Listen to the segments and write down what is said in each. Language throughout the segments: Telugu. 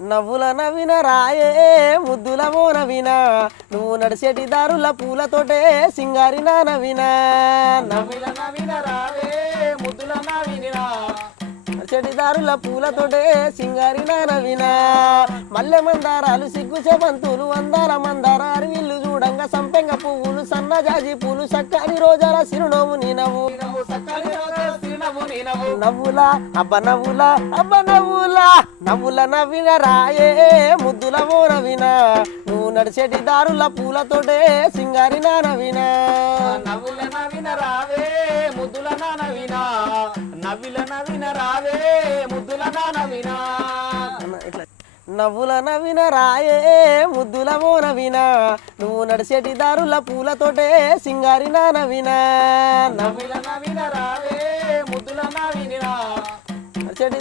నవ్వుల నవ్విన రాయే ముద్దుల మోనవిన. నువ్వు నడిచేటి దారుల పూలతోటే సింగారి నా నవ్వినా. నవ్విల నవ్విన రాయే ముద్దుల నవ్వినిరా నడిచేటి దారుల పూలతోటే సింగారి నా మల్లె మందారాలు సిగ్గు చెబంతులు అందాల మందార అరివిల్లు చూడంగా సంపెంగ పువ్వులు సన్నజాజి పూలు సక్కని రోజాల సిరునవ్వు నీ నవ్వు. నవ్వు సక్కని నవ్వులా అబ్బ నవ్వులా అబ్బ నవ్వులా. నవ్వుల నవ్విన రాయే ముద్దుల మోనవినా నువ్వు నడిచేటి దారుల పూలతోటే సింగారి నా నవ్వినా. నవ్వుల నవ్విన రావే ముద్దుల నవ్వినా. నవ్విల నవ్విన రావే ముద్దుల ఇట్లా. నవ్వుల నవ్విన రాయే ముద్దుల మోనవినా నువ్వు నడిచేటి దారుల పూలతోటే సింగారి నా నవ్వినా. నవ్విల నవ్విన నడిచేటి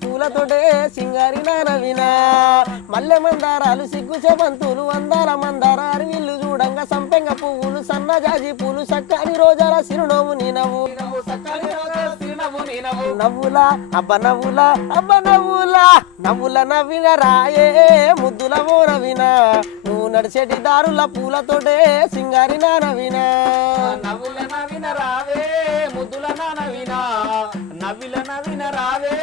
పూలతోటే సింగారి నా మల్లె మందారాలు సిగ్గు బంతులు అందాల మందార అరివిల్లు చూడంగా సంపెంగ పువ్వులు సన్నజాజి పూలు సక్కని రోజాల సిరునవ్వు నీ నవ్వు. నవ్వులా అబ్బ నవ్వులా అబ్బ నవ్వులా. నవ్వుల నవ్విన రాయే ముద్దుల ఓ మోనవినా నువ్వు నడిచేటి దారుల పూలతోటే సింగారి నా నవ్వుల నవ్విన రావే ముద్దుల నవ్వినా నవ్విల నవ్విన రావే